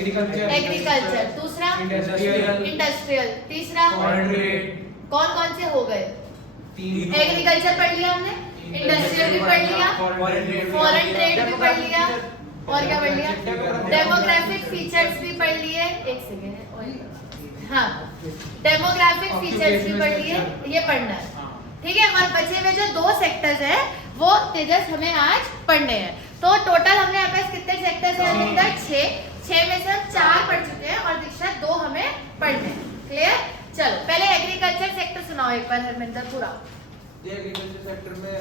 Agriculture, दूसरा industrial, तीसरा कौन कौन से हो गए? एग्रीकल्चर पढ़ लिया हमने, इंडस्ट्रियल भी पढ़ लिया, फॉरेन ट्रेड भी पढ़ लिया, और क्या पढ़ लिया? डेमोग्राफिक फीचर्स भी पढ़ लिए। एक सेकेंड, हाँ डेमोग्राफिक फीचर्स भी पढ़ लिए, ये पढ़ना है, ठीक है। और बचे हुए जो 2 सेक्टर्स है वो तेजस हमें आज पढ़ने हैं। तो टोटल हमने यहाँ पे कितने सेक्टर्स हैं? 6 में से हम 4 पढ़ चुके हैं और दीक्षा 2 हमें पढ़ने हैं। क्लियर? चलो पहले एग्रीकल्चर सेक्टर सुनाओ एक बार हरमिंदर पूरा। एग्रीकल्चर सेक्टर में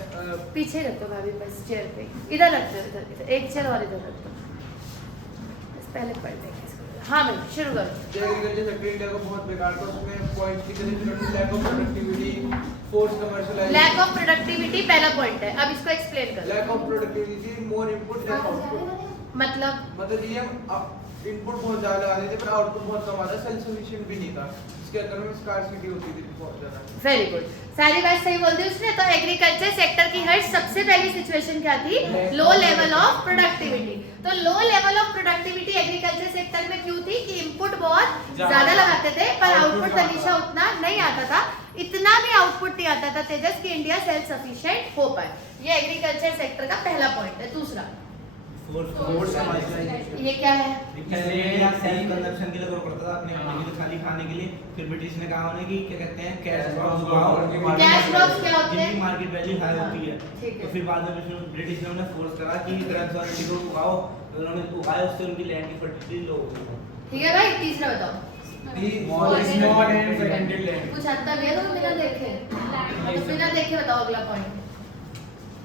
पीछे रख दो भाभी बस चेयर पे, इधर रख दो, इधर एक चेयर और इधर रख दो, बस पहले पढ़ लेंगे इसको। हाँ भाई शुरू करो। एग्रीकल्चर सेक्टर इंडिया को बहुत बेकार था, उसमें पॉइंट्स की तरह lack of productivity, force commercialisation. Lack of productivity पहला पॉइंट है, अब इसको एक्सप्लेन करो। Lack of productivity, more input less output. मतलब ये इनपुट बहुत ज्यादा आ रहे थे पर आउटपुट बहुत कम आ रहा था, सेल्फ सफिशिएंट भी नहीं था, इसके अंदर में स्कार्सिटी होती थी बहुत ज्यादा। वेरी गुड, सारी बात सही बोल दी उसने। तो एग्रीकल्चर सेक्टर की हर सबसे पहली सिचुएशन क्या थी? Low level of productivity. तो low level of productivity agriculture sector में क्यों थी? कि इनपुट बहुत ज्यादा लगाते थे पर आउटपुट तनिषा उतना नहीं आता था, इतना भी आउटपुट नहीं आता था तेजस कि इंडिया सेल्फ सफिशिएंट हो पाए। ये एग्रीकल्चर सेक्टर का पहला पॉइंट है। दूसरा ये क्या है? सेल्फ कंजप्शन के लिए ग्रो करता था अपने लिए खाली खाने के लिए। फिर ब्रिटिश ने कहा उन्हें कि क्या कहते हैं कैश क्रॉप्स उगाओ, कैश क्रॉप्स क्या होते हैं? जिनकी मार्केट वैल्यू हाई होती है। तो फिर बाद में ब्रिटिश ने उन्हें फोर्स करा कि ग्रेन्स और को उगाओ, उन्होंने उगाया, उससे उनकी लैंड की फर्टिलिटी लो हो गई। ठीक है भाई, तीसरा बताओ। Small and fragmented land. कुछ आता भी है तो बिना देखे, तो बिना देखे बताओ अगला पॉइंट।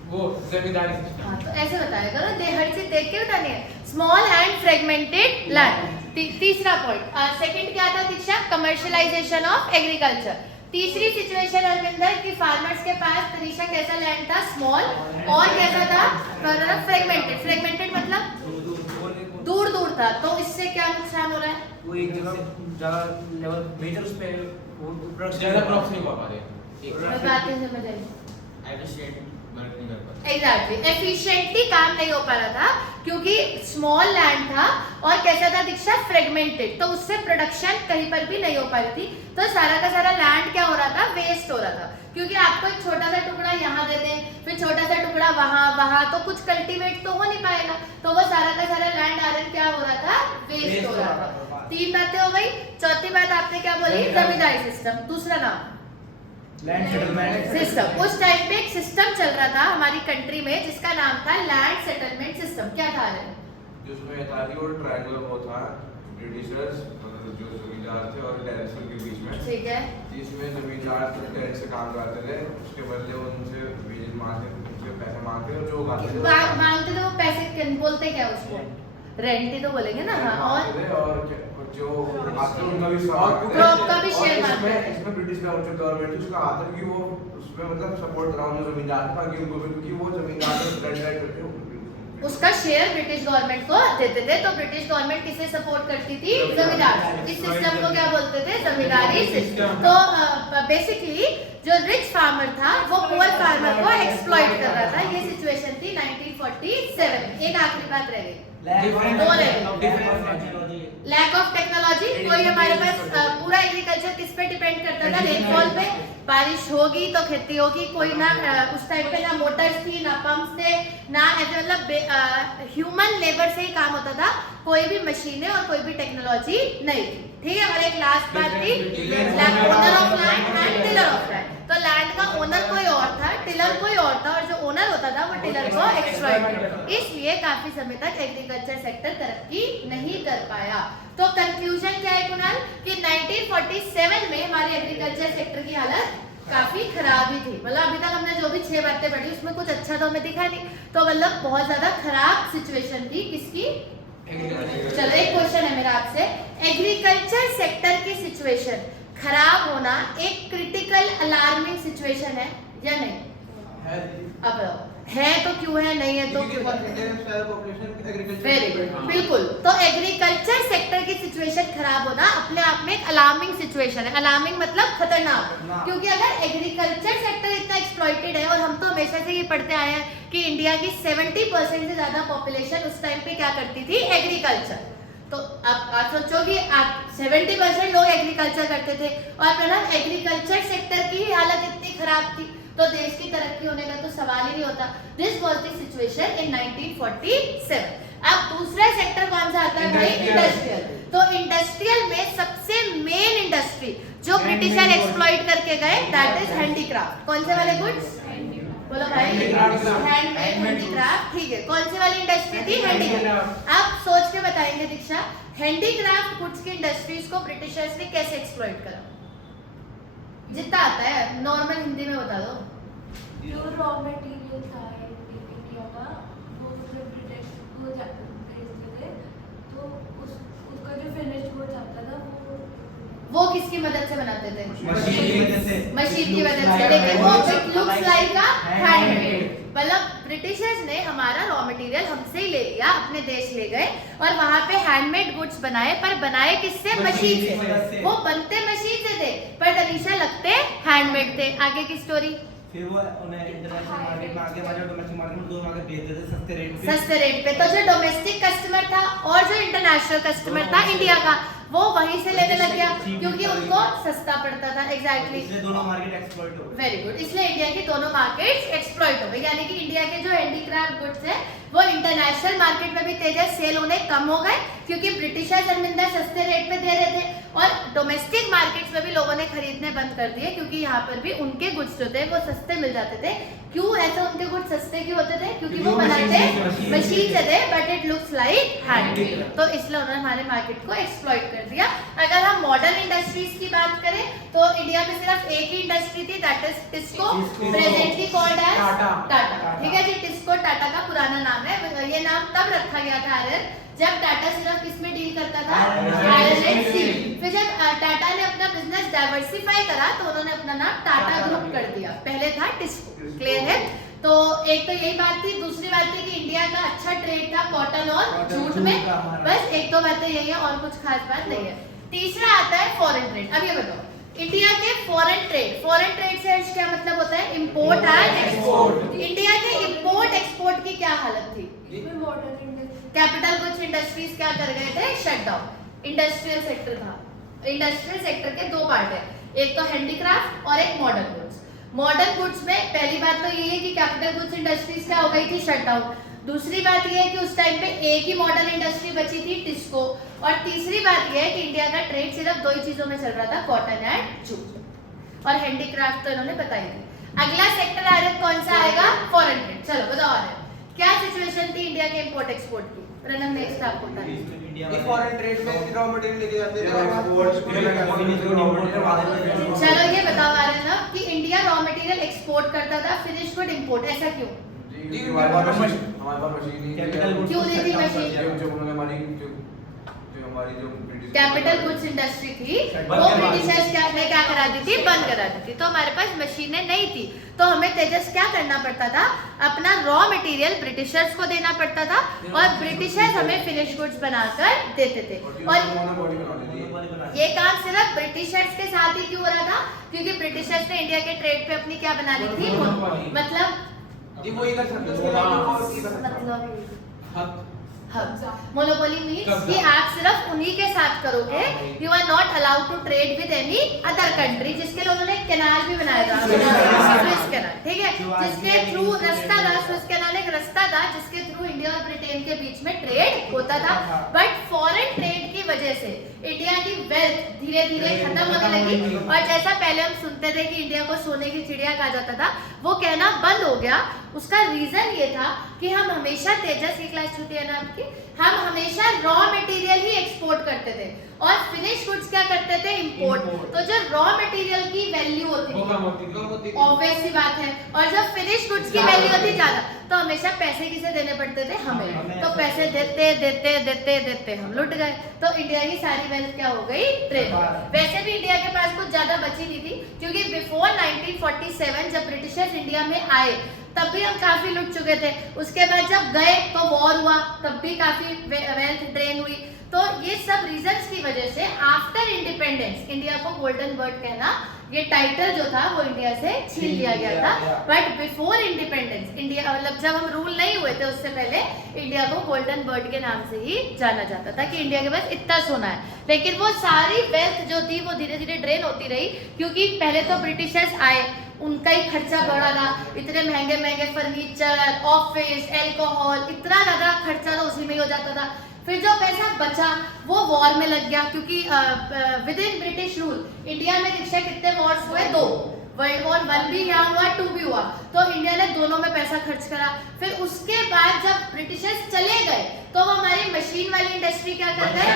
वो जमींदारी। हाँ तो ऐसे बताया करो, हर चीज देख के बतानी है। Small and fragmented land. तीसरा पॉइंट, सेकंड क्या था दीक्षा? Commercialization of agriculture. तीसरी सिचुएशन अरविंदर की फार्मर्स के पास तनिषा कैसा लैंड था? स्मॉल, और कैसा था? फ्रेगमेंटेड। फ्रेगमेंटेड मतलब दूर दूर था, तो इससे क्या नुकसान हो रहा है? वो एक जगह ज्यादा लेवल मेजर उस पे ज्यादा क्रॉप्स नहीं उगा पा रहे। बातें समझ आई? एफिशिएंट वर्क नहीं कर पाते। एग्जैक्टली, एफिशिएंटली काम नहीं हो पा रहा था क्योंकि स्मॉल लैंड था और कैसा था दीक्षा? फ्रेगमेंटेड, तो उससे प्रोडक्शन कहीं पर भी नहीं हो पा रही थी। तो सारा का सारा लैंड क्या हो रहा था? वेस्ट हो रहा था, क्योंकि आपको एक छोटा सा टुकड़ा यहाँ दे दें, फिर छोटा सा टुकड़ा वहाँ, तो कुछ कल्टीवेट तो हो नहीं पाएगा, तो वो सारा का सारा लैंड आयरन क्या हो रहा था? वेस्ट हो रहा था। 3 बातें हो गई। चौथी बात आपने क्या बोली? जमींदारी सिस्टम। दूसरा नाम लैंड सेटलमेंट सिस्टम। उस टाइम पे एक सिस्टम चल रहा था हमारी कंट्री में जिसका नाम था लैंड सेटलमेंट सिस्टम। क्या था? जिसमें था कि वो ट्रायंगल वो था ब्रिटिशर्स जो जमींदार थे और टेरेंट्स के बीच में। ठीक है। जिसमें जमींदार टेरेंट्स से काम कराते थे, उसके बदले उनसे वेजेस मांगते, उनसे पैसे मांगते और जो उगाते थे मांगते थे वो पैसे बोलते क्या उसको? रेंट ही तो बोलेंगे ना। हाँ, और जो आते उनका भी क्रॉप का भी शेयर मांगते हैं। इसमें ब्रिटिश गवर्नमेंट उसका आता है कि वो उसमें मतलब सपोर्ट कराओ जो जमींदार था कि उनको, क्योंकि वो जमींदार से ब्लड राइट करते हैं, उसका शेयर ब्रिटिश गवर्नमेंट को देते थे। तो ब्रिटिश गवर्नमेंट किसे सपोर्ट करती थी? जमींदार। इस सिस्टम को क्या बोलते थे? जमींदारी सिस्टम। तो बेसिकली जो रिच फार्मर था वो पुअर फार्मर को एक्सप्लॉइट कर रहा था। ये सिचुएशन थी 1947। एक आखिरी बात रह गई, लैक ऑफ टेक्नोलॉजी। कोई हमारे पास पूरा एग्रीकल्चर किस पे डिपेंड करता था? रेनफॉल पे। बारिश होगी तो खेती होगी। कोई ना उस टाइम पे ना मोटर्स थी, ना पंप्स थे, ना ऐसे मतलब ह्यूमन लेबर से ही काम होता था, कोई भी मशीनें और कोई भी टेक्नोलॉजी नहीं थी। ठीक है। और एक लास्ट बात थी, owner of land and tiller of land. तो लैंड का ओनर कोई और था, टिलर कोई और था, और जो ओनर होता था वो टिलर को एक्सप्लॉइट करता। इसलिए काफी समय तक एग्रीकल्चर सेक्टर तरक्की नहीं कर पाया। तो कंक्लूजन क्या है कुणाल? कि 1947 में हमारे एग्रीकल्चर सेक्टर की हालत काफी खराब ही थी। मतलब अभी तक हमने जो भी 6 बातें पढ़ी उसमें कुछ अच्छा तो हमें दिखा नहीं, तो मतलब बहुत ज्यादा खराब सिचुएशन थी। किसकी? चलो एक क्वेश्चन है मेरा आपसे, एग्रीकल्चर सेक्टर की सिचुएशन खराब होना एक क्रिटिकल अलार्मिंग सिचुएशन है या नहीं? अब है तो क्यों है, नहीं है तो क्यों? वेरी गुड, बिल्कुल। तो एग्रीकल्चर सेक्टर की सिचुएशन खराब होना अपने आप में एक अलार्मिंग सिचुएशन है। अलार्मिंग मतलब खतरनाक, क्योंकि अगर एग्रीकल्चर सेक्टर इतना एक्सप्लॉइटेड है, और हम तो हमेशा से ये पढ़ते आए हैं कि इंडिया की 70% से ज्यादा पॉपुलेशन उस टाइम पे क्या करती थी? एग्रीकल्चर। तो अब आप सोचो कि आप 70% लोग एग्रीकल्चर करते थे और मतलब एग्रीकल्चर सेक्टर की ही हालत इतनी खराब थी तो देश की तरक्की होने का तो सवाल ही नहीं होता। This was the situation in 1947। अब दूसरा सेक्टर कौन सा आता है भाई? इंडस्ट्रियल। तो इंडस्ट्रियल में सबसे मेन इंडस्ट्री जो ब्रिटिशर एक्सप्लॉइट करके गए दैट इज हैंडीक्राफ्ट। कौन से वाले गुड्स? बोलो भाई, हैंडमेड हैंडीक्राफ्ट। ठीक है, कौन सी वाली इंडस्ट्री थी? हैंडीक्राफ्ट। आप सोच के बताएंगे दीक्षा, हैंडीक्राफ्ट गुड्स की इंडस्ट्रीज को ब्रिटिशर्स ने कैसे एक्सप्लॉइट करा? जितना आता है नॉर्मल हिंदी में बता दो। जो रॉ मटेरियल था इंडिया का वो मतलब ब्रिटिश को भेजते थे तो उसका जो फिनिश्ड गुड्स आता था वो किसकी मदद से बनाते थे? मशीन की वजह से। मशीन की वजद से। लेकिन वो it looks like a handmade. मतलब ब्रिटिशर्स ने हमारा रॉ मटेरियल हमसे ही ले लिया, अपने देश ले गए और वहां पे हैंडमेड गुड्स बनाए, पर बनाए किससे? मशीन से। वो बनते मशीन से थे पर तनीषा लगते हैंडमेड थे। आगे की स्टोरी। फिर वो उन्हें इंटरनेशनल मार्केट में आगे हमारे डोमेस्टिक मार्केट में दोनों आगे बेचते थे सस्ते रेट पे। सस्ते रेट पे। तो जो डोमेस्टिक कस्टमर था और जो इंटरनेशनल कस्टमर था इंडिया का, वो वहीं से लेने लग गया क्योंकि उनको सस्ता पड़ता था। एग्जैक्टली, इसलिए दोनों मार्केट एक्सप्लॉइट हो गए। Very good. इसलिए इंडिया की दोनों मार्केट्स एक्सप्लॉइट हो गई, यानी कि इंडिया के जो हैंडीक्राफ्ट गुड्स है वो इंटरनेशनल मार्केट में भी तेजी से सेल होने कम हो गए क्योंकि ब्रिटिशर जमींदार सस्ते रेट पे दे रहे थे और डोमेस्टिक मार्केट्स में भी लोगों ने खरीदने बंद कर दिए क्योंकि यहाँ पर भी उनके गुड्स जो थे वो सस्ते मिल जाते थे। क्यों ऐसा उनके गुड्स सस्ते क्यों होते थे? क्योंकि वो बनाते मशीन से थे but it looks like handmade. तो इसलिए उन्होंने हमारे मार्केट को एक्सप्लॉइट कर दिया। अगर हम मॉडर्न इंडस्ट्रीज की बात करें तो इंडिया में सिर्फ एक ही इंडस्ट्री थी that is TISCO, presently called as Tata. ठीक है जी, टिस्को टाटा का पुराना नाम है। ये नाम तब रखा गया था आयरन जब टाटा सिर्फ किसमें डील करता था? Iron and steel. फिर जब टाटा ने अपना बिजनेस डाइवर्सिफाई करा तो उन्होंने अपना नाम टाटा ग्रुप कर दिया। पहले था टिस्को। क्लियर है? तो एक तो यही बात थी। दूसरी बात थी कि इंडिया का अच्छा ट्रेड था कॉटन और जूट में। बस एक दो बातें यही है और कुछ खास बात नहीं है। तीसरा आता है फॉरेन ट्रेड। अब ये बताओ इंडिया के फॉरेन ट्रेड से क्या मतलब होता है? Import and export. इंडिया के इंपोर्ट एक्सपोर्ट की क्या हालत थी? Modern industry capital goods industries क्या कर गए थे? Shut down. इंडस्ट्रियल सेक्टर था। इंडस्ट्रियल सेक्टर के दो पार्ट है, एक तो हैंडीक्राफ्ट और एक मॉडर्न गुड्स। मॉडर्न गुड्स में पहली बात तो ये है कि कैपिटल गुड्स इंडस्ट्रीज क्या हो गई थी? Shut down. दूसरी बात ये है कि उस टाइम पे एक ही मॉडर्न इंडस्ट्री बची थी, टिस्को। और तीसरी बात ये है कि इंडिया का ट्रेड सिर्फ दो ही चीजों में चल रहा था, कॉटन एंड जूट। और हैंडीक्राफ्ट तो इन्होंने बताई थी। अगला सेक्टर आ रहा कौन सा आएगा? Foreign trade. चलो बताओ आ क्या सिचुएशन थी इंडिया के इंपोर्ट एक्सपोर्ट की? प्रणव नेक्स्ट आपको बताइए। ये फॉरेन ट्रेड में रॉ मटेरियल लेके जाते थे। चलो ये बताओ आ रहे ना कि इंडिया रॉ मटेरियल एक्सपोर्ट करता था, फिनिश गुड इंपोर्ट, ऐसा क्यों? हमारे पास मशीन क्यों नहीं थी मशीन? कैपिटल गुड्स इंडस्ट्री थी वो ब्रिटिशर्स क्या करा दी थी? बंद करा दी थी। तो हमारे पास मशीनें नहीं थी तो हमें तेजस क्या करना पड़ता था? अपना रॉ मटेरियल ब्रिटिशर्स को देना पड़ता था और ब्रिटिशर्स हमें फिनिश गुड्स बनाकर देते थे। और ये काम सिर्फ ब्रिटिशर्स के साथ ही क्यों हो रहा था? क्योंकि ब्रिटिशर्स ने इंडिया के ट्रेड पे अपनी क्या बना ली थी? मतलब वो ही कर सकते थे। मोनोपोली मीन्स कि आप सिर्फ उन्हीं के साथ करोगे। You are not allowed to trade with any other country. जिसके लिए उन्होंने कैनाल भी बनाया था, स्विस कैनाल। ठीक है, जिसके थ्रू रास्ता था, स्विस कैनाल एक रास्ता था जिसके थ्रू इंडिया और ब्रिटेन के बीच में ट्रेड होता था। बट फॉरेन ट्रेड की वजह से इंडिया की वेल्थ धीरे धीरे खत्म होने लगी और जैसा पहले हम सुनते थे कि इंडिया को सोने की चिड़िया कहा जाता था, वो कहना बंद हो गया। उसका रीजन ये था कि हम हमेशा, तेजस की क्लास छुट्टी है ना आपकी, हम हमेशा रॉ मटेरियल ही एक्सपोर्ट करते थे और फिनिश गुड्स क्या करते थे? इंपोर्ट। तो जो रॉ मटेरियल की वैल्यू होती थी ऑब्वियस सी बात है, और जब फिनिश गुड्स की वैल्यू होती ज्यादा तो हमेशा पैसे किसे देने पड़ते थे? हमें। तो पैसे देते देते देते देते हम लुट गए। तो इंडिया की सारी वेल्थ क्या हो गई? ट्रेड। वैसे भी इंडिया के पास कुछ ज्यादा बची नहीं थी क्योंकि बिफोर 1947 जब ब्रिटिशर्स इंडिया में आए तब भी हम काफी लुट चुके थे। उसके बाद जब गए तो वॉर हुआ, तब भी काफी वेल्थ ड्रेन हुई। तो ये सब रीजंस की वजह से आफ्टर इंडिपेंडेंस इंडिया को गोल्डन वर्ड कहना ये टाइटल जो था वो इंडिया से छीन लिया गया था। बट बिफोर इंडिपेंडेंस इंडिया, मतलब जब हम रूल नहीं हुए थे उससे पहले इंडिया को गोल्डन बर्ड के नाम से ही जाना जाता था कि इंडिया के पास इतना सोना है। लेकिन वो सारी वेल्थ जो थी वो धीरे धीरे ड्रेन होती रही, क्योंकि पहले तो ब्रिटिशर्स आए, उनका ही खर्चा बढ़ा ना, इतने महंगे महंगे फर्नीचर, ऑफिस, एल्कोहल, इतना ज्यादा खर्चा तो उसी में ही हो जाता था। फिर जो पैसा बचा वो वॉर में लग गया, क्योंकि with in British rule India में दीक्षा कितने वॉर्स हुए? 2। वर्ल्ड वॉर 1 भी यहाँ हुआ, 2 भी हुआ, तो इंडिया ने दोनों में पैसा खर्च करा। फिर उसके बाद जब ब्रिटिशर्स चले गए तो वो हमारी मशीन वाली इंडस्ट्री क्या करता है,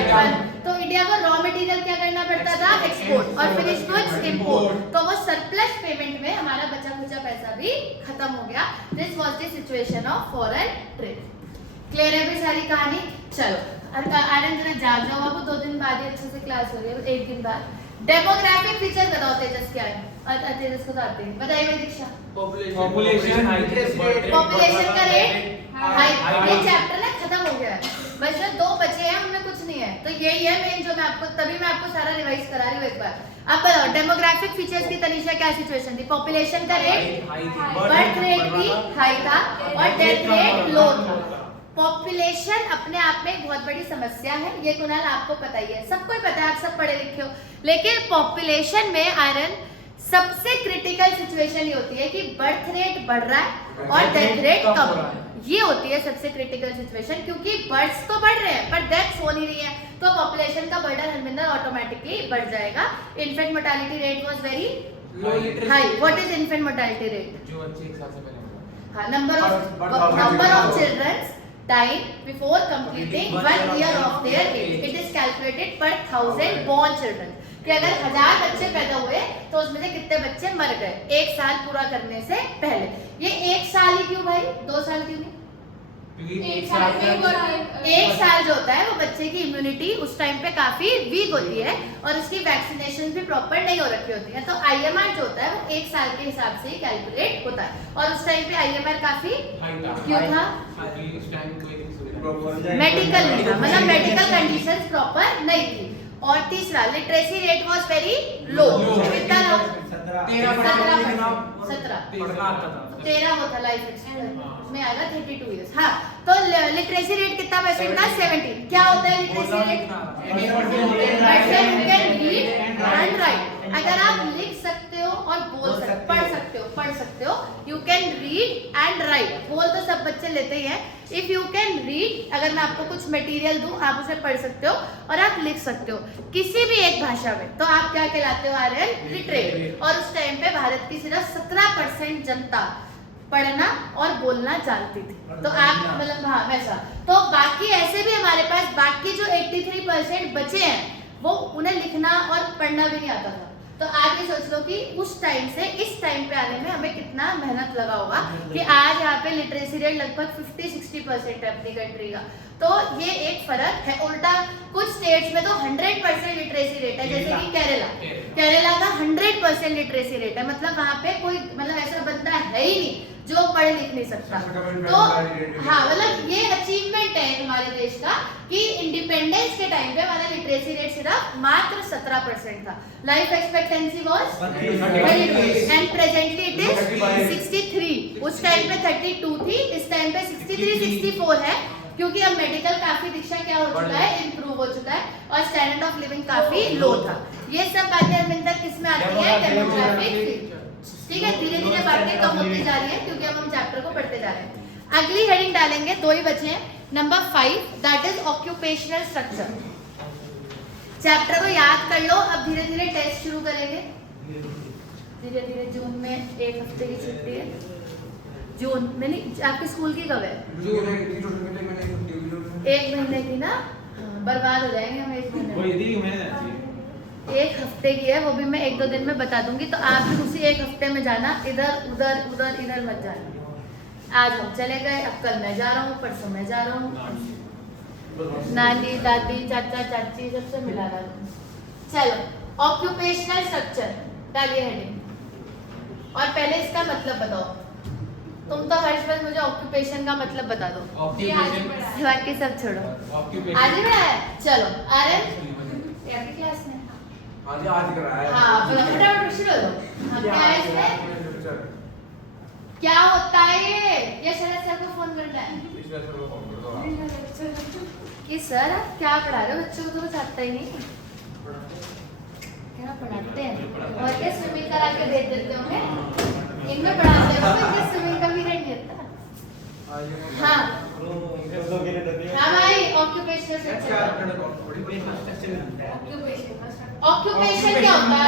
तो इंडिया को रॉ मटेरियल क्या करना पड़ता था? एक्सपोर्ट, और फिनिश गुड्स इंपोर्ट। तो वो सरप्लस पेमेंट में हमारा बचा खुचा पैसा भी खत्म हो गया। This was the situation of foreign trade. Clear है भी सारी कहानी? चलो आर्यन जरा जाग जाओ, आपको 2 दिन बाद ही अच्छे से क्लास हो रही है, 1 दिन बाद। डेमोग्राफिक फीचर बताओ तेजस क्या है? तेजस को आते हैं, बताइए दीक्षा। पॉपुलेशन पॉपुलेशन का रेट, हाइट। ये चैप्टर ना खत्म हो गया है, बस 2 बचे हैं, उनमें कुछ नहीं है। तो यही है मेन जो मैं आपको, तभी मैं आपको सारा रिवाइज करा रही हूँ एक बार। अब बताओ डेमोग्राफिक फीचर्स की तनीषा क्या सिचुएशन थी? पॉपुलेशन का रेट, बर्थ रेट भी हाई था और डेथ रेट लो था। पॉपुलेशन अपने आप में एक बहुत बड़ी समस्या है, ये कुणाल आपको पता ही है, सबको ही पता है, आप सब पढ़े लिखे हो। लेकिन पॉपुलेशन में आयरन सबसे क्रिटिकल सिचुएशन ये होती है कि बर्थ रेट बढ़ रहा है और डेथ रेट कम हो रहा है। ये होती है सबसे क्रिटिकल सिचुएशन, क्योंकि बर्ड्स तो बढ़ रहे हैं पर डेथ्स हो नहीं रही है, तो पॉपुलेशन का बर्डन हरमिंदर ऑटोमेटिकली बढ़ जाएगा। Infant mortality rate was very high. What is infant mortality rate? जो बच्चे 1 साल से पहले हुए। हाँ, number of childrens dying before completing 1 year of their age. It is calculated per 1000 born children. कि अगर 1000 बच्चे पैदा हुए तो उसमें से कितने बच्चे मर गए 1 साल पूरा करने से पहले। ये 1 साल ही क्यों भाई, 2 साल क्यों नहीं? एक साल जो होता है वो बच्चे की इम्यूनिटी उस टाइम पे काफी वीक होती है और उसकी वैक्सीनेशन भी प्रॉपर नहीं हो रखी होती है। तो IMR जो होता है वो 1 साल के हिसाब से ही कैलकुलेट होता है, और उस टाइम पे IMR काफी क्यों था? मेडिकल नहीं था, मतलब मेडिकल कंडीशंस प्रॉपर नहीं थी। और तीसरा, literacy rate was very low. कितना लो? 13 वो था लाइफ एक्सपेक्टेंसी में आएगा 32 इयर्स। हाँ, तो लिटरेसी रेट कितना परसेंट था? 17। क्या होता है लिटरेसी रेट? Read write. अगर आप लिख सकते हो और पढ़ सकते हो, you can read and right. बोल तो सब बच्चे लेते ही हैं। इफ यू कैन रीड, अगर मैं आपको कुछ मटेरियल दूं आप उसे पढ़ सकते हो और आप लिख सकते हो किसी भी एक भाषा में, तो आप क्या कहलाते हो? आर्यन लिटरेट। और उस टाइम पे भारत की सिर्फ 17% जनता पढ़ना और बोलना जानती थी। तो आप मतलब हाँ वैसा, तो बाकी ऐसे भी हमारे पास बाकी जो 83% बचे हैं वो उन्हें लिखना और पढ़ना भी नहीं आता था। तो आप ये सोच लो कि उस टाइम से इस टाइम पे आने में हमें कितना मेहनत लगा होगा कि आज यहाँ पे लिटरेसी रेट लगभग 50-60% है अपनी कंट्री का। तो ये एक फर्क है। उल्टा कुछ स्टेट्स में तो 100% लिटरेसी रेट है, जैसे कि केरला का 100% लिटरेसी रेट है। मतलब वहाँ पे कोई मतलब ऐसा बंदा है ही नहीं जो पढ़ लिख नहीं सकता। तो हाँ, मतलब ये अचीवमेंट है हमारे देश का कि इंडिपेंडेंस के टाइम पे हमारा लिटरेसी रेट सिर्फ मात्र 17% था। Life expectancy was and presently it is 63। उस टाइम पे 32 थी, इस टाइम पे 63-64 है, क्योंकि अब मेडिकल काफी दीक्षा क्या हो चुका है, इंप्रूव हो चुका है, और स्टैंडर्ड ऑफ लिविंग काफी लो था। ये सब बातें हरमिंदर किस में आती है? डेमोग्राफिक। ठीक है, धीरे धीरे बातें कम होती जा रही है क्योंकि अब हम चैप्टर को पढ़ते जा रहे हैं। अगली हेडिंग डालेंगे, 2 ही बचे हैं। Number 5 that is occupational structure. Chapter को याद कर लो। अब धीरे धीरे टेस्ट शुरू करेंगे, धीरे धीरे। जून में 1 हफ्ते की छुट्टी है। जून में नहीं, आपके स्कूल की कब है? 1 महीने की ना, बर्बाद हो जाएंगे हम 1 महीने। 1 हफ्ते की है, वो भी मैं 1-2 दिन में बता दूंगी। तो आप भी उसी 1 हफ्ते में जाना, इधर उधर उधर इधर मत जाना। आज हम चले गए, अब कल मैं जा रहा हूँ, परसों मैं जा रहा हूँ, नानी दादी चाचा चाची सबसे मिला रहा हूँ। चलो, ऑक्यूपेशनल स्ट्रक्चर डालिए हेडिंग, और पहले इसका मतलब बताओ। तुम तो हर्ष मुझे ऑक्यूपेशन का मतलब बता दो। बाकी सब छोड़ो। आज ही पढ़ाया? चलो आर्यन आपकी क्लास में हाँ जी आज कराया हाँ बोलो फटाफट शुरू करो। हाँ, क्या है इसमें? क्या होता है ये शरद सर को फोन करना है इसमें सर को फोन कर दो कि सर आप क्या पढ़ा रहे हो बच्चों को, तो कुछ आता ही नहीं क्या पढ़ाते हैं। और क्या स्विमिंग करा के भेज देते होंगे, इनमें पढ़ाते हो इनके स्विमिंग का पीरियड नहीं होता। हाँ हाँ भाई ऑक्यूपेशनल स्ट्रक्चर, ऑक्यूपेशन क्या होता है?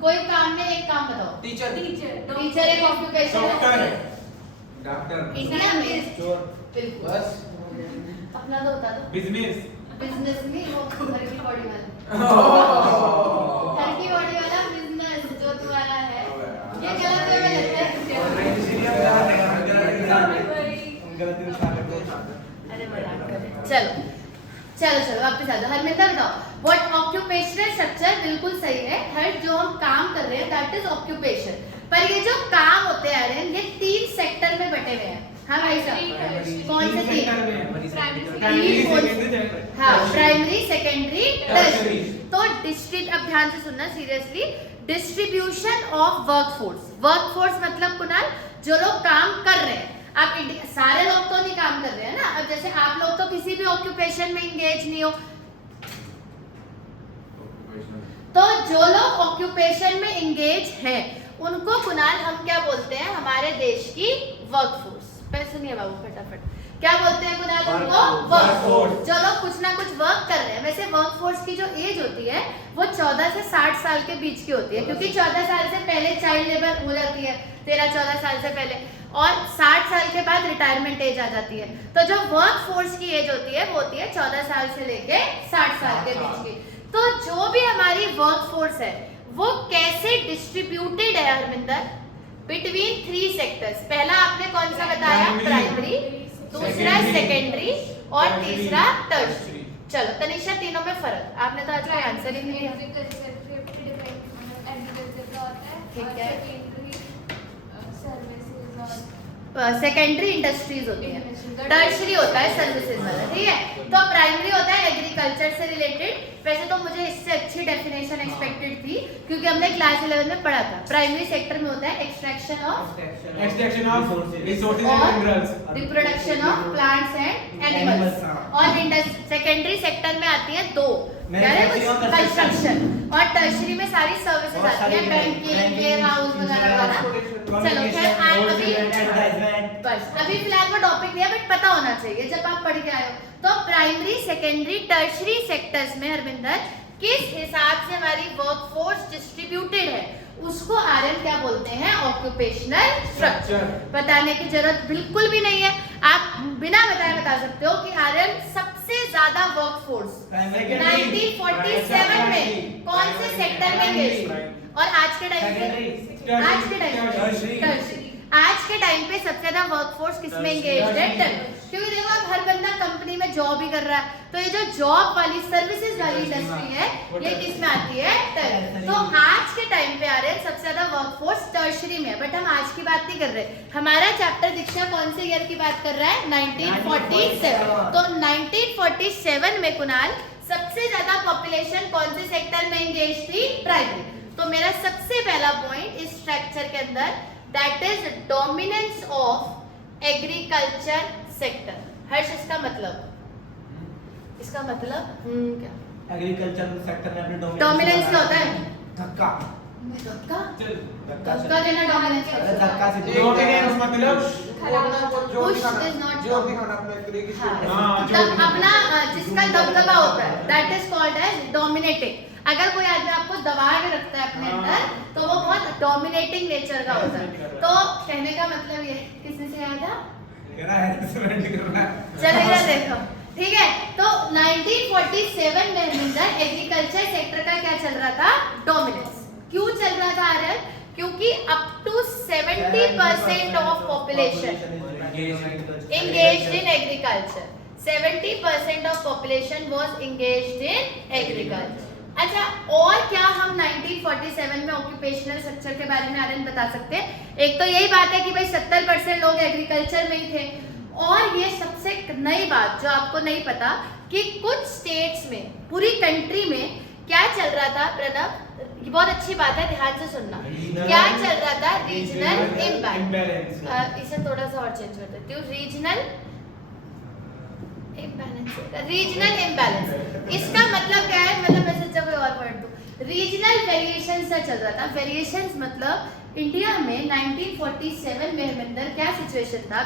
कोई काम में एक काम बताओ। टीचर टीचर एक ऑक्यूपेशन है। डॉक्टर इतना बिल्कुल बस अपना तो बता दो। बिजनेस बिजनेस नहीं, वो घर की बॉडी वाला, घर की बॉडी वाला बिजनेस जो तुम्हारा है ये गलत वे में लगता है। अरे मजाक कर रहे हैं। चलो चलो चलो वापस आ जाओ। हरमिंदर बताओ व्हाट ऑक्यूपेशनल स्ट्रक्चर बिल्कुल सही है। हर जो हम काम कर रहे हैं दैट इज ऑक्यूपेशन। पर ये जो काम होते हैं आर्यन ये 3 सेक्टर में बटे हुए हैं। हाँ भाई साहब कौन से 3? हाँ प्राइमरी सेकेंडरी टर्शियरी। तो अब ध्यान से सुनना seriously. Distribution of workforce, workforce मतलब कुणाल जो लोग काम कर रहे हैं। अब सारे लोग तो नहीं काम कर रहे हैं ना। अब जैसे आप लोग तो किसी भी ऑक्यूपेशन में इंगेज नहीं हो, तो जो लोग ऑक्यूपेशन में इंगेज हैं उनको कुणाल हम क्या बोलते हैं? हमारे देश की वर्कफोर्स। पहले सुनिए बाबू फटाफट, क्या बोलते हैं कुणाल उनको? वर्कफोर्स। जो लोग कुछ ना कुछ वर्क कर रहे हैं। वैसे वर्कफोर्स की जो एज होती है वो 14 से 60 साल के बीच की होती है, क्योंकि 14 साल से पहले चाइल्ड लेबर हो जाती है, 13-14 साल से पहले, और 60 साल के बाद रिटायरमेंट एज आ जाती है। तो जो वर्क फोर्स की एज होती है वो होती है 14 साल से लेके 60 साल के बीच की। तो जो भी हमारी वर्क फोर्स है वो कैसे डिस्ट्रीब्यूटेड है हरमिंदर? Between 3 sectors. पहला आपने कौन सा बताया? प्राइमरी, दूसरा सेकेंडरी और तीसरा टर्शियरी। चलो तनिषा तीनों में फर्क, आपने तो आज कोई आंसर ही नहीं दिया। ठीक है। सेकेंडरी इंडस्ट्रीज होती है, टर्शियरी होता है सर्विसेज वाला। ठीक है। तो प्राइमरी होता है एग्रीकल्चर से रिलेटेड। वैसे तो मुझे इससे अच्छी डेफिनेशन एक्सपेक्टेड थी क्योंकि हमने क्लास 11 में पढ़ा था। प्राइमरी सेक्टर में होता है एक्सट्रैक्शन ऑफ रिसोर्सेज और and minerals, reproduction of plants and animals. और सेकेंडरी सेक्टर में आती है 2 कंस्ट्रक्शन, और टर्शियरी में सारी सर्विसेज आती है, बैंकिंग, वेयर हाउस वगैरह। चलो खैर बस अभी फिलहाल वो टॉपिक नहीं है, बट पता होना चाहिए जब आप पढ़ के आए हो। तो प्राइमरी सेकेंडरी टर्शियरी सेक्टर्स में हरविंदर किस हिसाब से हमारी वर्कफोर्स डिस्ट्रीब्यूटेड है उसको आर्यन क्या बोलते हैं? Occupational structure. बताने की जरूरत बिल्कुल भी नहीं है, आप बिना बताए बता सकते हो कि आर्यन सबसे ज्यादा वर्कफोर्स 1947 में कौन से सेक्टर में इंगेज? और आज के टाइम पे सबसे ज्यादा वर्कफोर्स किसमें इंगेज्ड है? क्योंकि देखो अब हर बंदा कंपनी में जॉब ही कर रहा है, तो ये जो जॉब वाली सर्विसेज वाली इंडस्ट्री है ये किसमें आती है? तो आज के टाइम पे आ रहे हैं सबसे ज्यादा वर्कफोर्स टर्शियरी में है। बट हम आज की बात नहीं कर रहे, हमारा चैप्टर दीक्षा कौन से ईयर की बात कर रहा है? 1947। तो 1947 में कुणाल सबसे ज्यादा पॉपुलेशन कौन से सेक्टर में इंगेज थी? प्राइमरी। तो मेरा सबसे पहला पॉइंट इस स्ट्रक्चर के अंदर that is dominance of agriculture sector. Harsh इसका मतलब क्या? एग्रीकल्चर सेक्टर में अपने डोमिनेंस क्या होता है? धक्का धक्का देना डोमिनेंस का होता है। धक्का से डोमिनेंस मतलब Push is not जोर दिखाना अपने तरीके से। हाँ, तब अपना जिसका दबदबा होता है that is called as dominating. अगर कोई आदमी आपको दबा के रखता है अपने अंदर तो वो बहुत डोमिनेटिंग नेचर का होता है। तो कहने का मतलब ये किसने सिखाया था? चलेगा देखो, ठीक है। तो 1947 में अंदर एग्रीकल्चर सेक्टर का क्या चल रहा था? डोमिनेंस। क्यों चल रहा था आर्यन? क्योंकि up to 70% of population engaged in agriculture. 70% of population was engaged in agriculture. अच्छा, और क्या हम 1947 में ऑक्यूपेशनल स्ट्रक्चर के बारे में आर्यन बता सकते हैं? एक तो यही बात है कि भाई 70% लोग एग्रीकल्चर में ही थे, और ये सबसे नई बात जो आपको नहीं पता कि कुछ स्टेट्स में, पूरी कंट्री में क्या चल रहा था प्रणव? ये बहुत अच्छी बात है, ध्यान से सुनना। क्या चल रहा था? Regional imbalance. इसे थोड़ा सा और चेंज कर देती हूँ, रीजनल इम्बैलेंस। इसका मतलब क्या है? मतलब मैं सोचा कोई और वर्ड दूं। रीजनल वेरिएशन सा चल रहा था। वेरिएशंस मतलब इंडिया में 1947 में हरमिंदर क्या सिचुएशन था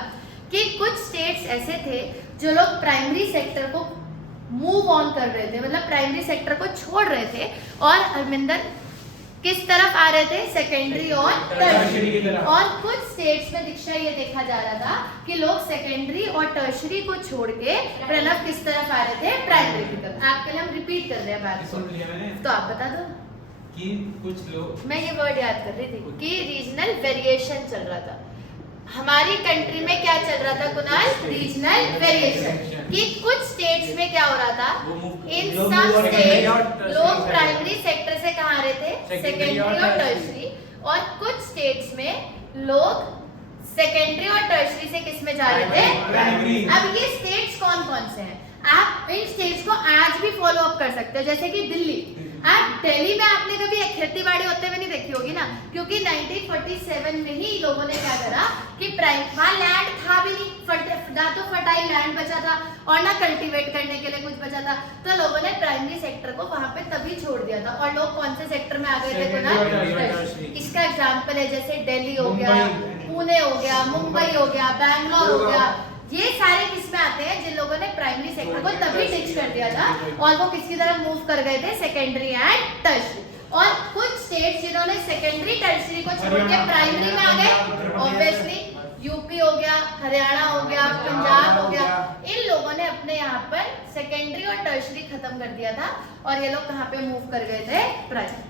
कि कुछ स्टेट्स ऐसे थे जो लोग प्राइमरी सेक्टर को मूव ऑन कर रहे थे, मतलब प्राइमरी सेक्टर को छोड़ रहे थे और हरमिंदर किस तरफ आ रहे थे? सेकेंडरी और टर्शरी की तरफ। और कुछ स्टेट्स में दीक्षा ये देखा जा रहा था कि लोग सेकेंडरी और टर्शरी को छोड़ के प्रणव किस तरफ आ रहे थे? प्राइमरी की तरफ। आपके लिए हम रिपीट कर रहे हैं बात को, तो आप बता दो कि कुछ लोग, मैं ये वर्ड याद कर रही थी कि रीजनल वेरिएशन चल रहा था। हमारी कंट्री में क्या चल रहा था कुणाल? Regional variation. कि कुछ स्टेट्स में क्या हो रहा था? इन सम स्टेट्स लोग प्राइमरी सेक्टर से कहाँ आ रहे थे? सेकेंडरी और टर्शरी। और कुछ स्टेट्स में लोग सेकेंडरी और टर्शरी से किस में जा रहे थे? प्राइमरी। अब ये स्टेट्स कौन कौन से हैं? आप इन स्टेट्स को आज भी फॉलो अप कर सकते हो, जैसे कि दिल्ली। आप दिल्ली में आपने कभी एक खेती बाड़ी होते हुए नहीं देखी होगी ना, क्योंकि 1947 में ही लोगों ने क्या करा कि वहाँ लैंड था भी नहीं, ना तो फर्टाइल लैंड बचा था और ना कल्टीवेट करने के लिए कुछ बचा था, तो लोगों ने प्राइमरी सेक्टर को वहाँ पे तभी छोड़ दिया था। और लोग कौन से सेक्टर में आ गए थे? इसका एग्जाम्पल है जैसे दिल्ली हो गया, पुणे हो गया, मुंबई हो गया, बैंगलोर हो गया। ये सारे किसमें आते हैं? जिन लोगों ने प्राइमरी सेक्टर को तभी डिच कर दिया था और वो किसकी तरफ मूव कर गए थे? Secondary and tertiary. और कुछ स्टेट्स जिन्होंने सेकेंडरी टर्शरी को छोड़ के प्राइमरी में आ गए, ऑब्वियसली यूपी हो गया, हरियाणा हो गया, पंजाब हो गया, इन लोगों ने अपने यहाँ पर सेकेंडरी और टर्शरी खत्म कर दिया था और ये लोग कहाँ पे मूव कर गए थे? प्राइमरी।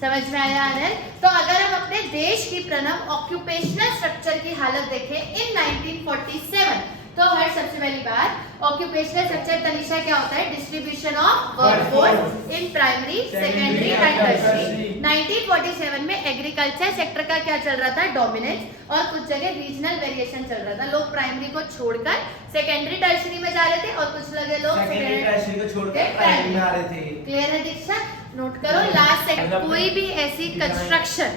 समझ में आया आनंद? तो अगर हम अपने देश की प्रणव ऑक्यूपेशनल स्ट्रक्चर की हालत देखें इन 1947, तो हर सबसे पहली बात ऑक्यूपेशनल स्ट्रक्चर तनिषा क्या होता है? Distribution of workforce in primary, secondary and tertiary. 1947 में एग्रीकल्चर सेक्टर का क्या चल रहा था? डोमिनेंस। और कुछ जगह रीजनल वेरिएशन चल रहा था। लोग प्राइमरी को छोड़कर सेकेंडरी टर्शरी में जा रहे थे और कुछ लगे लोग सेकेंडरी टर्शरी को छोड़कर प्राइमरी में आ रहे थे। क्लियर है दीक्षा? नोट करो लास्ट सेकंड। कोई भी ऐसी कंस्ट्रक्शन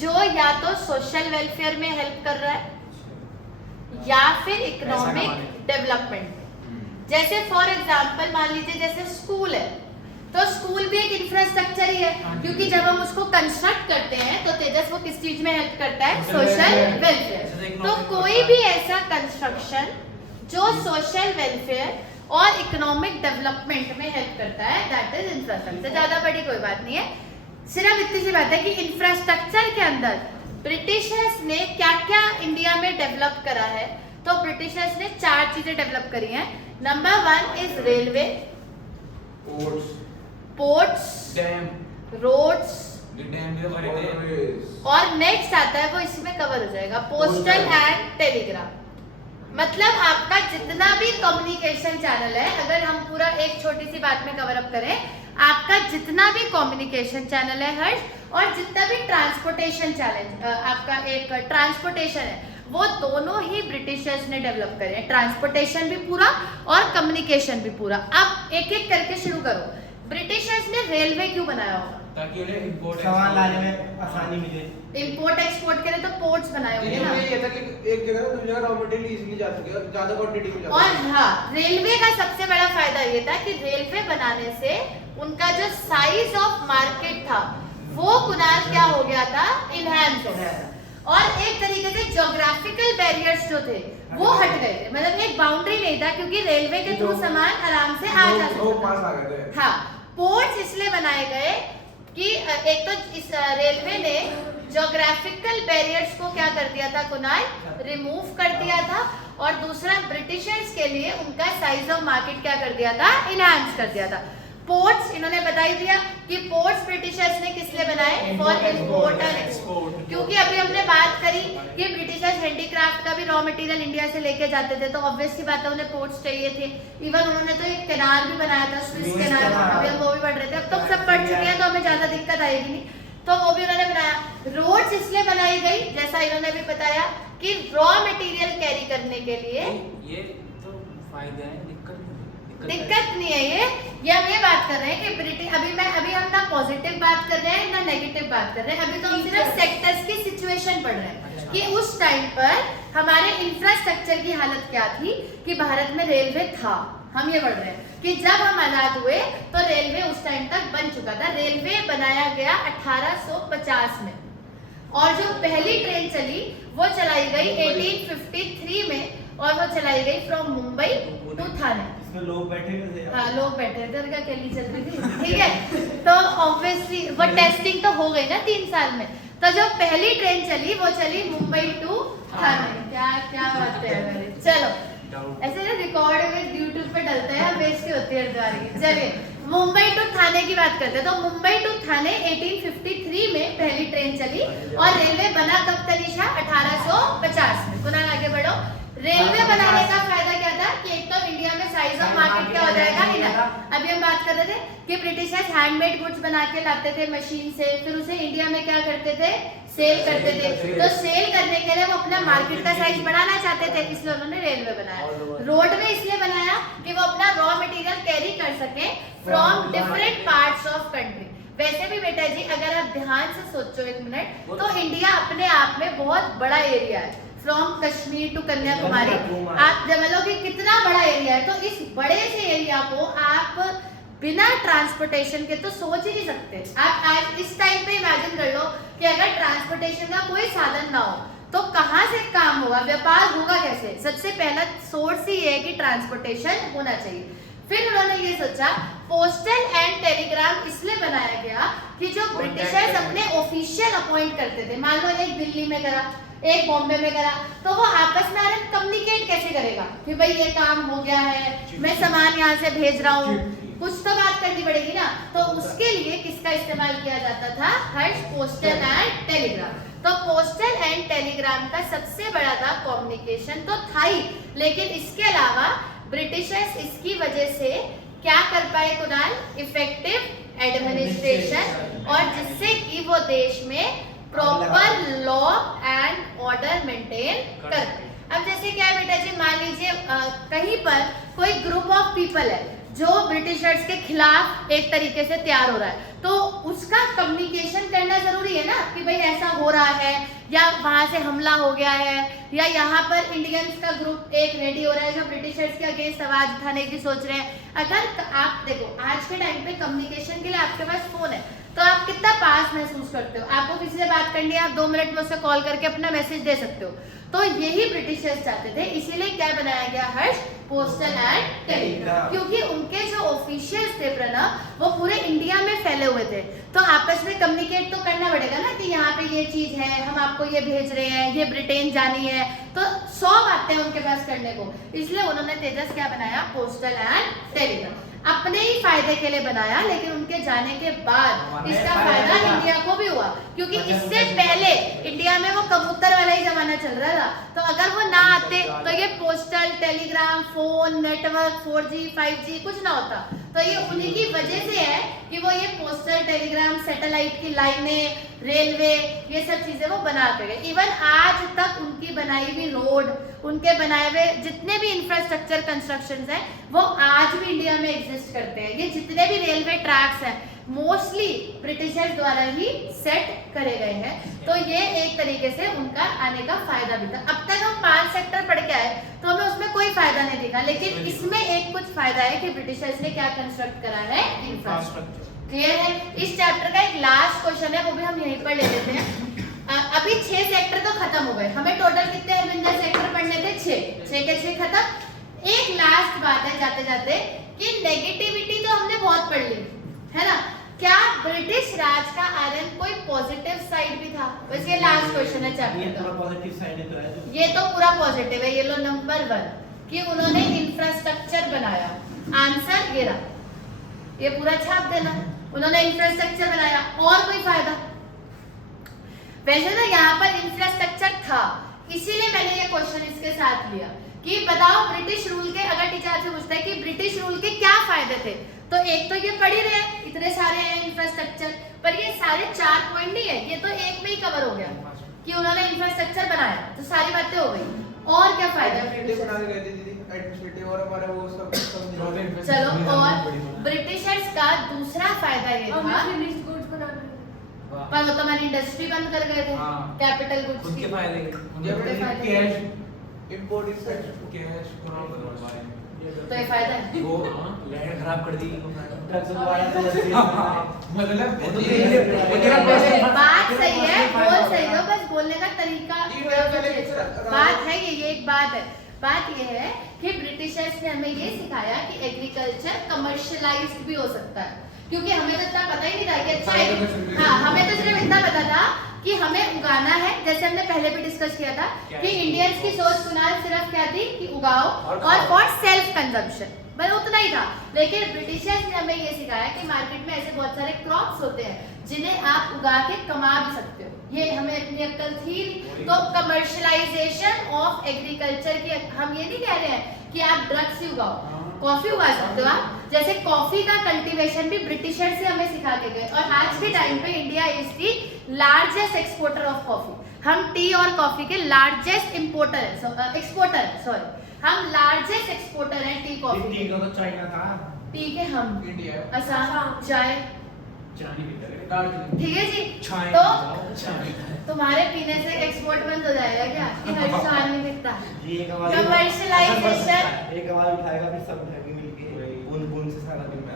जो या तो सोशल वेलफेयर में हेल्प कर रहा है या फिर इकोनॉमिक डेवलपमेंट, जैसे फॉर एग्जांपल मान लीजिए जैसे स्कूल है, तो स्कूल भी एक इंफ्रास्ट्रक्चर ही है, क्योंकि जब हम उसको कंस्ट्रक्ट करते हैं तो तेजस वो किस चीज में हेल्प करता है? Social welfare. तो कोई भी ऐसा कंस्ट्रक्शन जो सोशल वेलफेयर और इकोनॉमिक डेवलपमेंट में हेल्प करता है, दैट इज इंफ्रास्ट्रक्चर। ज्यादा बड़ी कोई बात नहीं है, सिर्फ इतनी सी बात है कि इंफ्रास्ट्रक्चर के अंदर ब्रिटिशर्स ने क्या क्या इंडिया में डेवलप करा है। तो ब्रिटिशर्स ने 4 चीजें डेवलप करी हैं। Number 1 is railway, ports, dam, roads, dam भी हमारे थे। और नेक्स्ट आता है वो इसमें कवर हो जाएगा, पोस्टल एंड टेलीग्राफ। मतलब आपका जितना भी कम्युनिकेशन चैनल है, अगर हम पूरा एक छोटी सी बात में कवर अप करें, आपका जितना भी कम्युनिकेशन चैनल है हर्ष, और जितना भी ट्रांसपोर्टेशन चैनल आपका एक ट्रांसपोर्टेशन है, वो दोनों ही ब्रिटिशर्स ने डेवलप करे हैं। ट्रांसपोर्टेशन भी पूरा और कम्युनिकेशन भी पूरा। अब एक एक करके शुरू करो। ब्रिटिशर्स ने रेलवे क्यों बनाया होगा? ताकि उन्हें इंपोर्ट सामान लाने में आसानी मिले। इंपोर्ट एक्सपोर्ट के लिए तो पोर्ट्स बनाए होंगे ना। ये था कि एक जगह से दूसरी जगह रॉ मटेरियल इजीली जा सके और ज्यादा क्वांटिटी में जा और सके। हाँ, रेलवे का सबसे बड़ा फायदा ये था कि रेलवे बनाने से उनका जो साइज ऑफ मार्केट था वो कुनाल क्या हो गया था? इनहैंस हो गया था। और एक तरीके से ज्योग्राफिकल बैरियर्स जो थे वो हट गए थे, मतलब एक बाउंड्री नहीं था, क्योंकि रेलवे के थ्रू सामान आराम से आ जा सकता पास आ गए थे। था। हाँ, पोर्ट्स इसलिए बनाए गए कि एक तो इस रेलवे ने ज्योग्राफिकल बैरियर्स को क्या कर दिया था कुनाल? रिमूव कर दिया था। और दूसरा ब्रिटिशर्स के लिए उनका साइज ऑफ मार्केट क्या कर दिया था? इनहैंस कर दिया था। पोर्ट्स इन्होंने बता ही दिया कि पोर्ट्स ब्रिटिशर्स ने किस लिए बनाए? For import and export. क्योंकि अभी हमने बात करी कि ब्रिटिशर्स हैंडीक्राफ्ट का भी रॉ मटेरियल इंडिया से लेके जाते थे, तो ऑब्वियस सी बात है उन्हें पोर्ट्स चाहिए थे। इवन उन्होंने तो एक कैनाल भी बनाया था, स्विस कैनाल, अभी हम वो भी पढ़ रहे थे। अब तो सब पढ़ चुके हैं तो हमें ज्यादा दिक्कत आएगी नहीं, तो वो भी उन्होंने बनाया। रोड्स इसलिए बनाई गई, जैसा इन्होंने भी बताया, कि रॉ मटेरियल कैरी करने के लिए। ये तो फायदे हैं, दिक्कत नहीं है। ये हम ये बात बात कर रहे हैं कि ब्रिटिश अभी हम ना पॉजिटिव बात कर रहे हैं ना नेगेटिव बात कर रहे हैं, अभी तो हम सिर्फ सेक्टर्स की सिचुएशन पढ़ रहे हैं कि उस टाइम पर हमारे इंफ्रास्ट्रक्चर की हालत क्या थी कि भारत में रेलवे था। हम ये पढ़ रहे हैं कि जब हम आजाद हुए तो रेलवे उस टाइम तक बन चुका था। रेलवे बनाया गया 1850 में और जो पहली ट्रेन चली वो चलाई गई 1853 में और वो चलाई गई फ्रॉम मुंबई टू थाने। इसमें लोग बैठे हुए थे। हाँ, लोग बैठे थे, क्या कैली चल रही थी, ठीक है। तो ऑब्वियसली वो टेस्टिंग तो हो गई ना 3 साल में। तो जो पहली ट्रेन चली वो चली मुंबई टू थाने। क्या क्या बात है मेरी। चलो ऐसे ना रिकॉर्ड में यूट्यूब पे डलता है, बेइज्जती होती है हरिद्वार की। चलिए मुंबई टू थाने की बात करते हैं। तो मुंबई टू थाने 1853 में पहली ट्रेन चली और रेलवे बना कब तनिषा? 1850 में। कुणाल आगे बढ़ो। रेलवे बनाने का फायदा क्या था कि एक तो इंडिया में साइज ऑफ मार्केट क्या हो जाएगा, इधर अभी हम बात कर रहे थे कि ब्रिटिशर्स हैंडमेड गुड्स बना के लाते थे मशीन से, फिर उसे इंडिया में क्या करते थे? सेल करते थे। तो सेल करने के लिए वो अपना मार्केट का साइज बढ़ाना चाहते थे, इसलिए उन्होंने रेलवे बनाया। रोड में इसलिए बनाया कि वो अपना रॉ मटेरियल कैरी कर सके from different parts of country. वैसे भी बेटा जी अगर आप ध्यान से सोचो एक मिनट, तो इंडिया अपने आप में बहुत बड़ा एरिया है, फ्रॉम कश्मीर टू कन्याकुमारी। आप समझ लो कि कितना बड़ा एरिया है। तो इस बड़े से एरिया को आप बिना ट्रांसपोर्टेशन के तो सोच ही नहीं सकते। आप आज इस टाइम पे इमेजिन कर लो कि अगर ट्रांसपोर्टेशन का कोई साधन ना हो तो कहाँ से काम होगा, व्यापार होगा कैसे? सबसे पहला सोर्स ही है कि ट्रांसपोर्टेशन होना चाहिए। फिर उन्होंने ये सोचा पोस्टल एंड टेलीग्राम इसलिए बनाया गया कि जो ब्रिटिशर्स अपने ऑफिशियल अपॉइंट करते थे, मान लो एक दिल्ली में करा, एक बॉम्बे में करा, तो वो आपस में आकर कम्युनिकेट कैसे करेगा कि भाई ये काम हो गया है, मैं सामान यहाँ से भेज रहा हूँ, कुछ तो बात करनी पड़ेगी ना। तो उसके लिए किसका इस्तेमाल किया जाता था? हर्ष, पोस्टल एंड टेलीग्राम। तो पोस्टल एंड टेलीग्राम का सबसे बड़ा था कम्युनिकेशन तो था ही, लेकिन इसके अलावा ब्रिटिशर्स इसकी वजह से क्या कर पाए कुणाल? इफेक्टिव एडमिनिस्ट्रेशन, और जिससे कि वो देश में proper law and order maintain करते। अब जैसे क्या है बेटा जी, मान लीजिए कहीं पर कोई ग्रुप ऑफ पीपल है जो ब्रिटिशर्स के खिलाफ एक तरीके से तैयार हो रहा है, तो उसका कम्युनिकेशन करना जरूरी है ना कि भाई ऐसा हो रहा है, या वहां से हमला हो गया है, या यहाँ पर इंडियंस का ग्रुप एक रेडी हो रहा है जो ब्रिटिशर्स के अगेंस्ट आवाज उठाने की सोच रहे हैं। अगर आप देखो आज के टाइम पे कम्युनिकेशन के लिए आपके पास फोन है तो आप कितना पास महसूस करते हो। आपको किसी से बात करनी है, आप 2 मिनट में उससे कॉल करके अपना मैसेज दे सकते हो। तो यही ब्रिटिशर्स चाहते थे, इसीलिए क्या बनाया गया हर्ष? Postal and Telegram. क्योंकि उनके जो ऑफिशियल्स थे प्रणव, वो पूरे इंडिया में फैले हुए थे, तो आपस में कम्युनिकेट तो करना पड़ेगा ना कि यहाँ पे ये चीज है, हम आपको ये भेज रहे हैं, ये ब्रिटेन जानी है, तो 100 बातें उनके पास करने को। इसलिए उन्होंने तेजस क्या बनाया? Postal and Telegram. अपने ही फायदे के लिए बनाया, लेकिन उनके जाने के बाद इसका फायदा इंडिया को भी हुआ, क्योंकि इससे पहले इंडिया में वो कबूतर वाला ही जमाना चल रहा था। तो अगर वो ना आते तो ये postal, Telegram, phone, network, 4G, 5G कुछ ना होता। तो ये उन्हीं की वजह से है कि वो ये पोस्टल, टेलीग्राम, सैटेलाइट की लाइनें, रेलवे, ये सब चीजें वो बना के गए। इवन आज तक उनकी बनाई हुई रोड, उनके बनाए हुए जितने भी इंफ्रास्ट्रक्चर कंस्ट्रक्शंस हैं, वो आज भी इंडिया में एग्जिस्ट करते हैं। ये जितने भी रेलवे ट्रैक्स हैं मोस्टली ब्रिटिशर्स द्वारा ही सेट करे गए हैं। तो ये एक तरीके से उनका आने का फायदा भी था। अब तक हम 5 सेक्टर पढ़ के आए तो हमें उसमें कोई फायदा नहीं दिखा, लेकिन इसमें एक कुछ फायदा है कि ब्रिटिशर्स ने क्या कंस्ट्रक्ट करा है? इंफ्रास्ट्रक्चर। क्लियर है? इस चैप्टर का एक लास्ट क्वेश्चन है, वो भी हम यहीं पर ले लेते हैं। अभी 6 सेक्टर तो खत्म हो गए, हमें टोटल कितने हरविंदर सेक्टर पढ़ने थे? 6 के 6 खत्म। एक लास्ट बात है जाते जाते कि नेगेटिविटी तो हमने बहुत पढ़ ली है ना, क्या ब्रिटिश राज का आरंभ कोई पॉजिटिव साइड भी था? बस ये लास्ट क्वेश्चन है चैप्टर का। पॉजिटिव साइड है तो है, ये तो पूरा पॉजिटिव है। ये लो नंबर 1 कि उन्होंने इंफ्रास्ट्रक्चर बनाया। आंसर ये रहा, ये पूरा छाप देना। उन्होंने इंफ्रास्ट्रक्चर बनाया। और कोई फायदा? वैसे ना यहाँ पर इंफ्रास्ट्रक्चर था, इसीलिए मैंने ये क्वेश्चन इसके साथ लिया कि बताओ ब्रिटिश रूल के, अगर टीचर आपसे पूछता है कि ब्रिटिश रूल के क्या फायदे थे, तो एक तो ये पढ़ ही रहे हैं, इतने सारे हैं इंफ्रास्ट्रक्चर, पर ये सारे 4 पॉइंट नहीं है, ये तो एक में ही कवर हो गया कि उन्होंने इंफ्रास्ट्रक्चर बनाया, तो सारी बातें हो गई। और क्या फायदा? इंडिया बनाने गए थे दीदी, एडमिनिस्ट्रेटिव और हमारा वो सब समझ चलो, और ब्रिटिशर्स का दूसरा फायदा ये हमें था, फिनिश्ड गुड्स बनाने थे। पर वो तो हमारी इंडस्ट्री बंद कर गए थे, हाँ। कैपिटल गुड्स खुद की। के फायदे उनके फायदे। कैश इंपोर्ट एक्सपोर्ट कैश तो ये फायदा है। वो लैंड खराब कर दी ड्रग्स दोबारा तो जैसे मतलब वो तो बात सही है, बोल सही हो, बस बोलने का तरीका। बात है ये एक बात है। बात ये है कि ब्रिटिशर्स ने हमें ये सिखाया कि एग्रीकल्चर कमर्शियलाइज्ड भी हो सकता है, क्योंकि हमें तो इतना पता ही नहीं था कि अच्छा हाँ, हमें तो सिर्फ इतना पता था कि हमें उगाना है, जैसे हमने पहले भी डिस्कस किया था कि इंडियंस की सोच कुनाल सिर्फ क्या थी कि उगाओ और फॉर सेल्फ कंजम्पशन, बस उतना ही था। लेकिन ब्रिटिशर्स ने हमें ये सिखाया कि मार्केट में ऐसे बहुत सारे क्रॉप्स होते हैं जिन्हें आप उगा के कमा भी सकते हो, ये हमें अपनी अक्ल थी। तो कमर्शियलाइजेशन ऑफ एग्रीकल्चर की हम ये नहीं कह रहे हैं कि आप ड्रग्स ही उगाओ, कॉफी उगा सकते हो आप, जैसे कॉफी का कल्टीवेशन भी ब्रिटिशर से हमें सिखा के गए। और आज के टाइम पे India is the largest exporter of coffee, हम टी और कॉफी के लार्जेस्ट एक्सपोर्टर है, सॉरी, हम लार्जेस्ट एक्सपोर्टर हैं टी कॉफी टी का तो चाइना था, टी के हम इंडिया असम चाय, चाइना भी था। दार्जिलिंग ठीक है जी। चाय तो चाय तुम्हारे पीने से एक्सपोर्ट बंद हो जाएगा क्या कि हर साल नहीं बिकता? ये एक आवाज Commercialization। एक आवाज उठाएगा फिर सब उठाएंगे मिलके बूंद बूंद से सारा दिन में।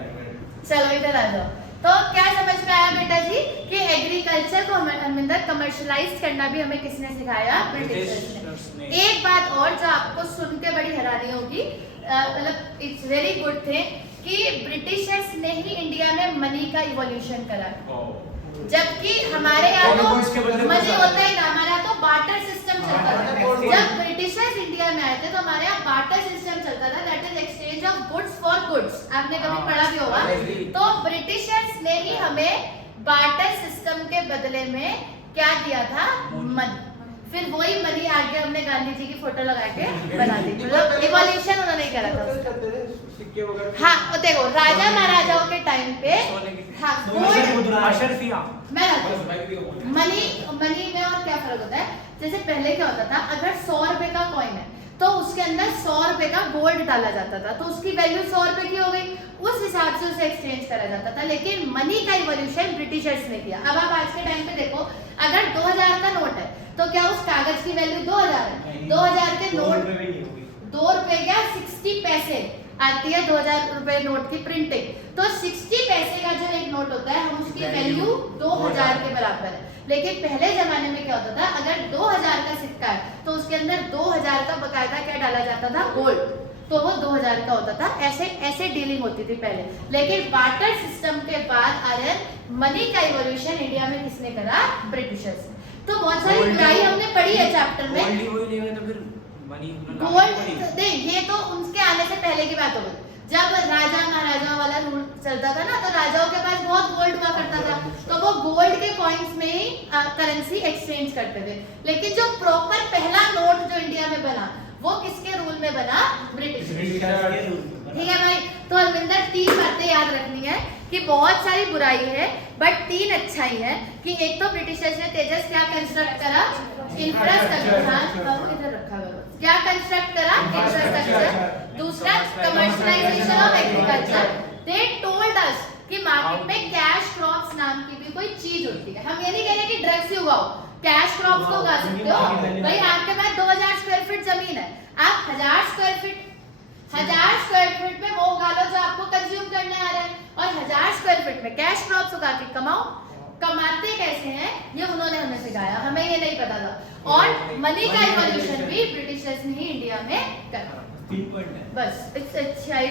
चलो इधर आ जाओ। तो क्या समझ में आया बेटा जी कि एग्रीकल्चर को हमें कमर्शलाइज करना भी हमें किसने सिखाया? ब्रिटिशर्स ने। एक बात और जो आपको सुन के बड़ी हैरानी होगी, मतलब इट्स वेरी गुड थिंग कि ब्रिटिशर्स ने ही इंडिया में मनी का इवोल्यूशन करा, जबकि हमारे यहाँ तो मनी होता ही ना, हमारे यहाँ तो बार्टर सिस्टम चलता था। जब ब्रिटिशर्स इंडिया में आए थे तो हमारे यहाँ बार्टर सिस्टम चलता था, that is exchange of goods for goods, आपने कभी पढ़ा भी होगा। तो ब्रिटिशर्स ने ही हमें बार्टर सिस्टम के बदले में क्या दिया था? मनी। फिर वही मनी आगे हमने गांधी जी की फोटो लगा के बना दी, मतलब इवोल्यूशन उन्होंने करा था उसका। सिक्के वगैरह। हाँ, और देखो राजा महाराजाओं के टाइम पे हाँ गोल्ड मनी में और क्या फर्क होता है? जैसे पहले क्या होता था, अगर 100 रुपए का कॉइन है तो उसके अंदर 100 रुपए का गोल्ड डाला जाता था, तो उसकी वैल्यू 100 रुपए की हो गई, उस हिसाब से उसे एक्सचेंज करा जाता था। लेकिन मनी का इवोल्यूशन ब्रिटिशर्स ने किया। अब आप आज के टाइम पे देखो, अगर 2000 का नोट है तो क्या उस कागज की वैल्यू 2000 है? 2000 के नोट 2 रुपए क्या 60 पैसे आती है 2000 रुपए नोट की प्रिंटिंग, तो 60 पैसे का जो एक नोट होता है हम उसकी वैल्यू 2000 के बराबर है। लेकिन पहले जमाने में क्या होता था, अगर 2000 का सिक्का है तो उसके अंदर 2000 का बकायदा क्या डाला जाता था? गोल्ड, तो वो 2000 का होता था। ऐसे ऐसे डीलिंग होती थी पहले। लेकिन बार्टर सिस्टम के बाद आयरन मनी का इवोल्यूशन इंडिया में किसने करा? ब्रिटिशर्स। तो बहुत सारी बुराई हमने पढ़ी है चैप्टर में। गोल्ड नहीं, ये तो उनके आने से पहले की बात हो गई। जब राजा महाराजा वाला रूल चलता था ना, तो राजाओं के पास बहुत गोल्ड हुआ करता था, तो वो गोल्ड के कॉइन्स में ही करेंसी एक्सचेंज करते थे। लेकिन जो प्रॉपर पहला नोट जो इंडिया में बना वो किसके रूल में बना? ब्रिटिश। ठीक है भाई, तो अलविंदर 3 बातें याद रखनी है कि बहुत सारी बुराई है बट 3 अच्छाई है। कि एक तो ब्रिटिशर्स ने तेजस क्या कंस्ट्रक्ट करा? इंफ्रास्ट्रक्चर। इधर रखा हुआ क्या कंस्ट्रक्ट करा? इंफ्रास्ट्रक्चर। दूसरा commercialisation of agriculture. They told us कि मार्केट में कैश क्रॉप्स नाम की भी कोई चीज होती है। हम ये नहीं कह रहे कि ड्रग्स ही उगाओ, कैश क्रॉप्स को उगा सकते हो। भाई आपके पास 2000 स्क्वायर फीट जमीन है, आप 1000 स्क्वायर फीट में वो उगा लो जो आपको कंज्यूम करने आ रहा है, और 1000 स्क्वायर फीट में कैश क्रॉप्स उगा के कमाओ। कमाते कैसे हैं ये उन्होंने हमें सिखाया, हमें ये नहीं पता था। और मनी का इवोल्यूशन भी ब्रिटिशर्स ने ही इंडिया में करा। 3 पॉइंट है बस इट्स अच्छाई।